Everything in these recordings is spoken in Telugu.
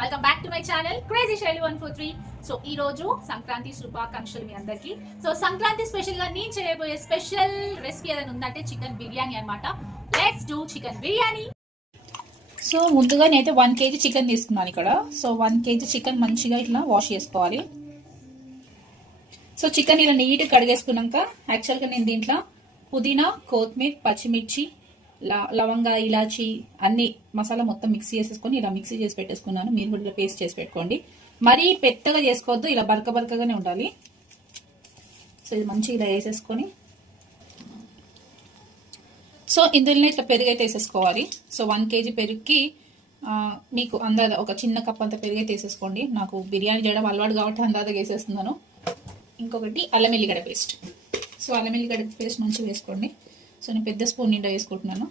Welcome back to my channel crazy శైలి 143. సో ఈ రోజు సంక్రాంతి శుభాకాంక్షలు మీ అందరికి. సో సంక్రాంతి స్పెషల్ గా నేను చేయబోయే స్పెషల్ రెసిపీ ఏదైనా ఉందంటే చికెన్ బిర్యానీ అన్నమాట. Let's do chicken biryani. So ముందుగా నేనైతే 1 kg చికెన్ తీసుకున్నాను ఇక్కడ. సో 1 kg చికెన్ మంచిగా ఇట్లా వాష్ చేసుకోవాలి. సో చికెన్ ఇలా నీట్ కడిగేసుకున్నాక యాక్చువల్గా నేను దీంట్లో పుదీనా, కొత్తిమీర, పచ్చిమిర్చి, లవంగా, ఇలాచి అన్ని మసాలా మొత్తం మిక్సీ చేసేసుకొని ఇలా మిక్సీ చేసి పెట్టేసుకున్నాను. మీరు కూడా పేస్ట్ చేసి పెట్టుకోండి. మరీ పెద్దగా చేసుకోవద్దు, ఇలా బరకగానే ఉండాలి. సో ఇది మంచిగా ఇలా వేసేసుకొని సో ఇందులోనే ఇట్లా పెరుగు అయితే వేసేసుకోవాలి. సో 1 kg పెరుగుకి మీకు అందాద ఒక చిన్న కప్ అంత పెరుగు అయితే వేసేసుకోండి. నాకు బిర్యానీ చేయడం అలవాటు కాబట్టి అందాదగా వేసేస్తున్నాను. ఇంకొకటి అల్లం ఎల్లిగడ్డ పేస్ట్. సో అల్లం ఎల్లిగడ్డ పేస్ట్ మంచిగా వేసుకోండి. సో నేను పెద్ద స్పూన్ నిండా వేసుకుంటున్నాను.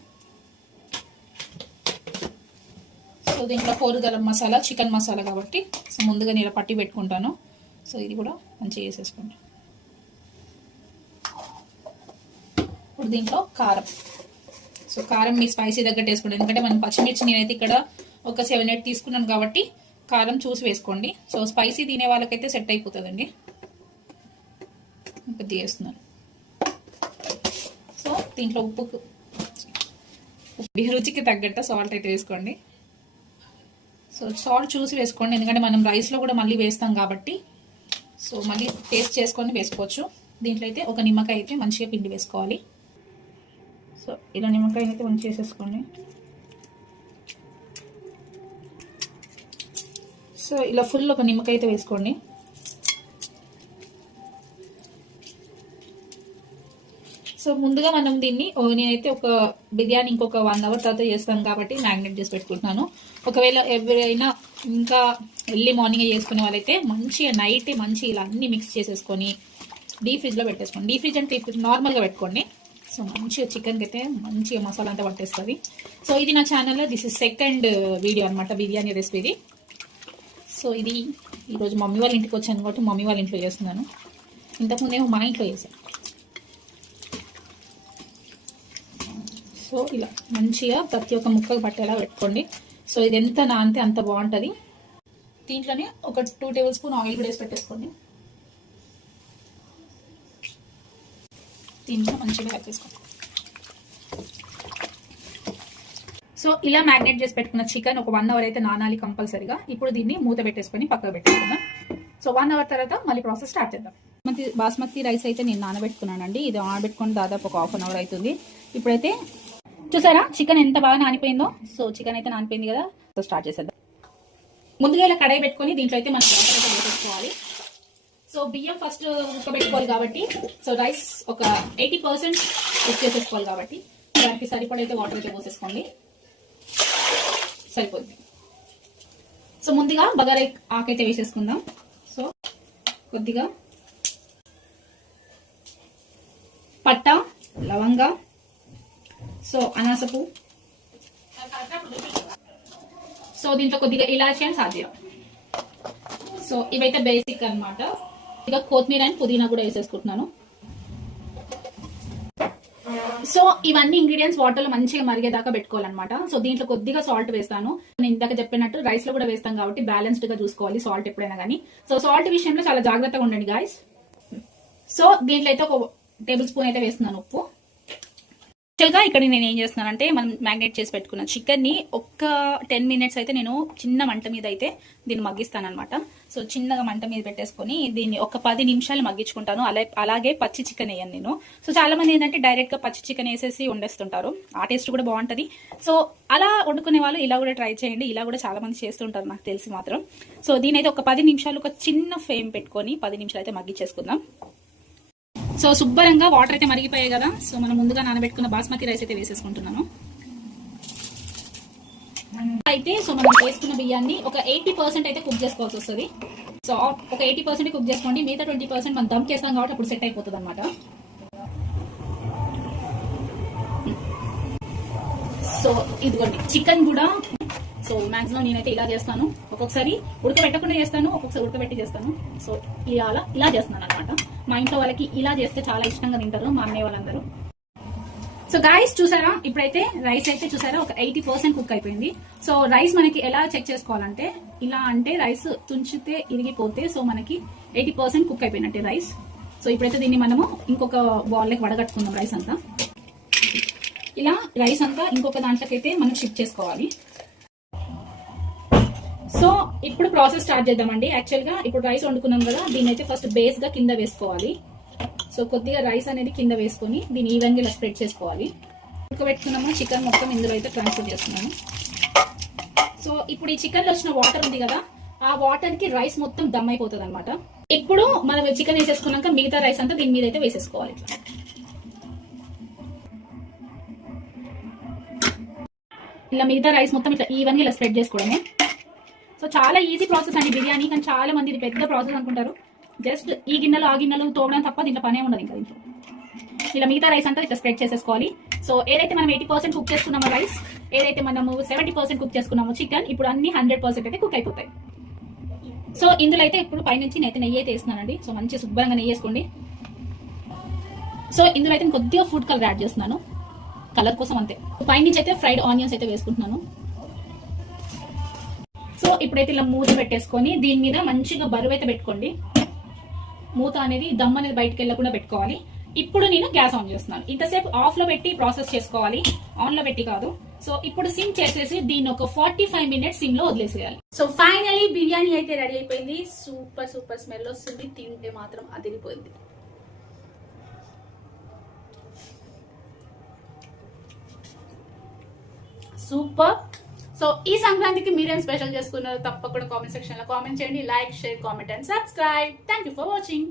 సో దీంట్లో 4 గరం మసాలా, చికెన్ మసాలా కాబట్టి సో ముందుగా నేను పట్టి పెట్టుకుంటాను. సో ఇది కూడా మంచిగా వేసేసుకోండి. ఇప్పుడు దీంట్లో కారం. సో కారం మీ స్పైసీ తగ్గట్టు వేసుకోండి. ఎందుకంటే మనం పచ్చిమిర్చి నేనైతే ఇక్కడ ఒక 7-8 తీసుకున్నాను కాబట్టి కారం చూసి వేసుకోండి. సో స్పైసీ తినే వాళ్ళకైతే సెట్ అయిపోతుందండి. కొద్దిగా వేస్తున్నాను. సో దీంట్లో ఉప్పు రుచికి తగ్గట్టు సాల్ట్ అయితే వేసుకోండి. సో సాల్ట్ చూసి వేసుకోండి, ఎందుకంటే మనం రైస్లో కూడా మళ్ళీ వేస్తాం కాబట్టి సో మళ్ళీ టేస్ట్ చేసుకొని వేసుకోవచ్చు. దీంట్లో అయితే ఒక నిమ్మకాయ అయితే మంచిగా పిండి వేసుకోవాలి. సో ఇలా నిమ్మకాయ అయితే మంచిగా వేసేసుకోండి. సో ఇలా ఫుల్ ఒక నిమ్మకాయ అయితే వేసుకోండి. సో ముందుగా మనం దీన్ని నేనైతే ఒక బిర్యానీ ఇంకొక 1 hour తర్వాత చేస్తాను కాబట్టి మ్యాగ్నేట్ చేసి పెట్టుకుంటున్నాను. ఒకవేళ ఎవరైనా ఇంకా ఎర్లీ మార్నింగ్ చేసుకునే వాళ్ళైతే మంచిగా నైట్ మంచిగా ఇలా అన్ని మిక్స్ చేసేసుకొని డీప్ ఫ్రిడ్జ్లో పెట్టేసుకోండి. డీప్ ఫ్రిడ్జ్ అంటే నార్మల్గా పెట్టుకోండి. సో మంచిగా చికెన్కి అయితే మంచిగా మసాలా అంతా పట్టేస్తుంది. సో ఇది నా ఛానల్లో దిస్ ఇస్ సెకండ్ వీడియో అనమాట, బిర్యానీ రెసిపీది. సో ఇది ఈరోజు మమ్మీ వాళ్ళ ఇంటికి వచ్చాను కాబట్టి మమ్మీ వాళ్ళ ఇంట్లో చేస్తున్నాను. ఇంతకుముందేమో మా ఇంట్లో చేశాను. సో ఇలా మంచిగా ప్రతి ఒక్క ముక్కకు పట్టేలా పెట్టుకోండి. సో ఇది ఎంత నానితే అంత బాగుంటుంది. దీంట్లోనే ఒక 2 tablespoon ఆయిల్ కూడా వేసి పెట్టేసుకోండి. దీంట్లో మంచిగా కలిపేసుకోండి. సో ఇలా మ్యాగ్నేట్ చేసి పెట్టుకున్న చికెన్ ఒక 1 hour అయితే నానాలి కంపల్సరీగా. ఇప్పుడు దీన్ని మూత పెట్టేసుకొని పక్కకు పెట్టేసుకుందాం. సో 1 hour తర్వాత మళ్ళీ ప్రాసెస్ స్టార్ట్ చేద్దాం. బాస్మతి రైస్ అయితే నేను నానబెట్టుకున్నానండి. ఇది నానబెట్టుకొని దాదాపు ఒక 1/2 hour అవుతుంది. ఇప్పుడైతే చూసారా చికెన్ ఎంత బాగా నానిపోయిందో. సో చికెన్ అయితే నానిపోయింది కదా. సో స్టార్ట్ చేసేద్దాం. ముందుగా ఇలా కడాయి పెట్టుకొని దీంట్లో అయితే మనం వాటర్ అయితే వేసేసుకోవాలి. సో బియ్యం ఫస్ట్ ఉడకబెట్టుకోవాలి కాబట్టి సో రైస్ ఒక 80% కుక్ చేసేసుకోవాలి కాబట్టి దానికి సరిపడైతే వాటర్ అయితే పోసేసుకోండి. సరిపోద్ది. సో ముందుగా బగారా ఆకైతే వేసేసుకుందాం. సో కొద్దిగా పట్ట, లవంగా, సో అనాసపు, సో దీంట్లో కొద్దిగా ఇలాచి అండ్ సాజీరా. సో ఇవైతే బేసిక్ అనమాట. ఇక కొత్తిమీర అండ్ పుదీనా కూడా వేసేసుకుంటున్నాను. సో ఇవన్నీ ఇంగ్రీడియంట్స్ వాటర్లో మంచిగా మరిగేదాకా పెట్టుకోవాలన్నమాట. సో దీంట్లో కొద్దిగా సాల్ట్ వేస్తాను. నేను ఇందాక చెప్పినట్టు రైస్ లో కూడా వేస్తాం కాబట్టి బ్యాలెన్స్డ్ గా చూసుకోవాలి సాల్ట్ ఎప్పుడైనా కానీ. సో సాల్ట్ విషయంలో చాలా జాగ్రత్తగా ఉండండి గాయస్. సో దీంట్లో అయితే ఒక 1 tablespoon అయితే వేస్తున్నాను ఉప్పు. యాక్చువల్గా ఇక్కడ నేను ఏం చేస్తున్నానంటే మనం మ్యాగ్నేట్ చేసి పెట్టుకున్న చికెన్ ని ఒక్క 10 minutes అయితే నేను చిన్న మంట మీద అయితే దీన్ని మగ్గిస్తాను అనమాట. సో చిన్నగా మంట మీద పెట్టేసుకొని దీన్ని ఒక 10 నిమిషాలు మగ్గించుకుంటాను. అలాగే పచ్చి చికెన్ వేయను నేను. సో చాలా మంది ఏంటంటే డైరెక్ట్ గా పచ్చి చికెన్ వేసేసి వండేస్తుంటారు. ఆ టేస్ట్ కూడా బాగుంటది. సో అలా వండుకునే వాళ్ళు ఇలా కూడా ట్రై చేయండి. ఇలా కూడా చాలా మంది చేస్తుంటారు నాకు తెలిసి మాత్రం. సో దీనైతే ఒక 10 నిమిషాలు ఒక చిన్న ఫ్లేమ్ పెట్టుకొని 10 నిమిషాలు అయితే మగ్గించేసుకుందాం. సో శుభ్రంగా వాటర్ అయితే మరిగిపోయాయి కదా. సో మనం ముందుగా నానబెట్టుకున్న బాస్మతి రైస్ అయితే వేసేసుకుంటున్నాను. అయితే సో మనం వేసుకున్న బియ్యాన్ని ఒక 80% అయితే కుక్ చేసుకోవాల్సి వస్తుంది. సో ఒక 80% కుక్ చేసుకోండి. మిగతా 20% మనం దమ్ చేస్తాం కాబట్టి అప్పుడు సెట్ అయిపోతుంది అనమాట. సో ఇదిగోండి చికెన్ కూడా. సో మాక్సిమం నేనైతే ఇలా చేస్తాను. ఒక్కొక్కసారి ఉడకబెట్టకుండా చేస్తాను, ఒక్కొక్కసారి ఉడకబెట్టి చేస్తాను. సో ఇలా చేస్తున్నాను అనమాట. మా ఇంట్లో వాళ్ళకి ఇలా చేస్తే చాలా ఇష్టంగా తింటారు మా అన్నయ్య వాళ్ళందరూ. సో గాయస్ చూసారా, ఇప్పుడైతే రైస్ అయితే చూసారా ఒక 80% కుక్ అయిపోయింది. సో రైస్ మనకి ఎలా చెక్ చేసుకోవాలంటే ఇలా అంటే రైస్ తుంచితే ఇరిగిపోతే సో మనకి 80% కుక్ అయిపోయినట్టే రైస్. సో ఇప్పుడైతే దీన్ని మనము ఇంకొక బౌల్లోకి వడగట్టుకుందాం. రైస్ అంతా ఇలా రైస్ అంతా ఇంకొక దాంట్లోకి అయితే మనం షిఫ్ట్ చేసుకోవాలి. సో ఇప్పుడు ప్రాసెస్ స్టార్ట్ చేద్దామండి. యాక్చువల్ గా ఇప్పుడు రైస్ వండుకున్నాం కదా, దీన్ని అయితే ఫస్ట్ బేస్ గా కింద వేసుకోవాలి. సో కొద్దిగా రైస్ అనేది కింద వేసుకొని దీన్ని ఈవెన్ గా ఇలా స్ప్రెడ్ చేసుకోవాలి. ఉడకబెట్టుకున్నాము చికెన్ మొత్తం ఇందులో అయితే ట్రాన్స్ఫర్ చేస్తున్నాము. సో ఇప్పుడు ఈ చికెన్ లో వచ్చిన వాటర్ ఉంది కదా, ఆ వాటర్ కి రైస్ మొత్తం దమ్ అయిపోతుంది అనమాట. ఇప్పుడు మనం చికెన్ వేసేసుకున్నాక మిగతా రైస్ అంతా దీని మీద అయితే వేసేసుకోవాలి. ఇలా మిగతా రైస్ మొత్తం ఇట్లా ఈవెన్ గా ఇలా స్ప్రెడ్ చేసుకోవడమే. సో చాలా ఈజీ ప్రాసెస్ అండి బిర్యానీ, కానీ చాలా మంది ఇది పెద్ద ప్రాసెస్ అనుకుంటారు. జస్ట్ ఈ గిన్నెలు ఆ గిన్నెలు తోమడం తప్ప దీంట్లో పనే ఉండదు ఇంకా దీంట్లో. ఇలా మిగతా రైస్ అంతా ఇట్లా స్ప్రెడ్ చేసేసుకోవాలి. సో ఏదైతే మనం 80% కుక్ చేసుకున్నామో రైస్, ఏదైతే మనము 70% కుక్ చేసుకున్నామో చికెన్, ఇప్పుడు అన్ని 100% అయితే కుక్ అయిపోతాయి. సో ఇందులో అయితే ఇప్పుడు పైనుంచి నేనైతే నెయ్యి అయితే వేస్తున్నానండి. సో మంచి శుభ్రంగా నెయ్యి వేసుకోండి. సో ఇందులో అయితే కొద్దిగా ఫుడ్ కలర్ యాడ్ చేస్తున్నాను, కలర్ కోసం అంతే. పైనుంచి అయితే ఫ్రైడ్ ఆనియన్స్ అయితే వేసుకుంటున్నాను. సో ఇప్పుడైతే ఇలా మూత పెట్టేసుకొని దీని మీద మంచిగా బరువు అయితే పెట్టుకోండి. మూత అనేది దమ్ అనేది బయటకు వెళ్ళకుండా పెట్టుకోవాలి. ఇప్పుడు నేను గ్యాస్ ఆన్ చేస్తున్నాను. ఇంతసేపు ఆఫ్ లో పెట్టి ప్రాసెస్ చేసుకోవాలి, ఆన్ లో పెట్టి కాదు. సో ఇప్పుడు సిమ్ చేసేసి దీన్ని ఒక 45 మినిట్స్ సిమ్ లో వదిలేసేయాలి. సో ఫైనలీ బిర్యానీ అయితే రెడీ అయిపోయింది. సూపర్ సూపర్ స్మెల్ వస్తుంది, తింటే మాత్రం అదిరిపోయింది. సూపర్. సో ఈ సంక్రాంతికి మీరేం స్పెషల్ చేసుకున్నారో తప్పకుండా కామెంట్ సెక్షన్ లో కామెంట్ చేయండి. Like, share, comment and subscribe. Thank you for watching.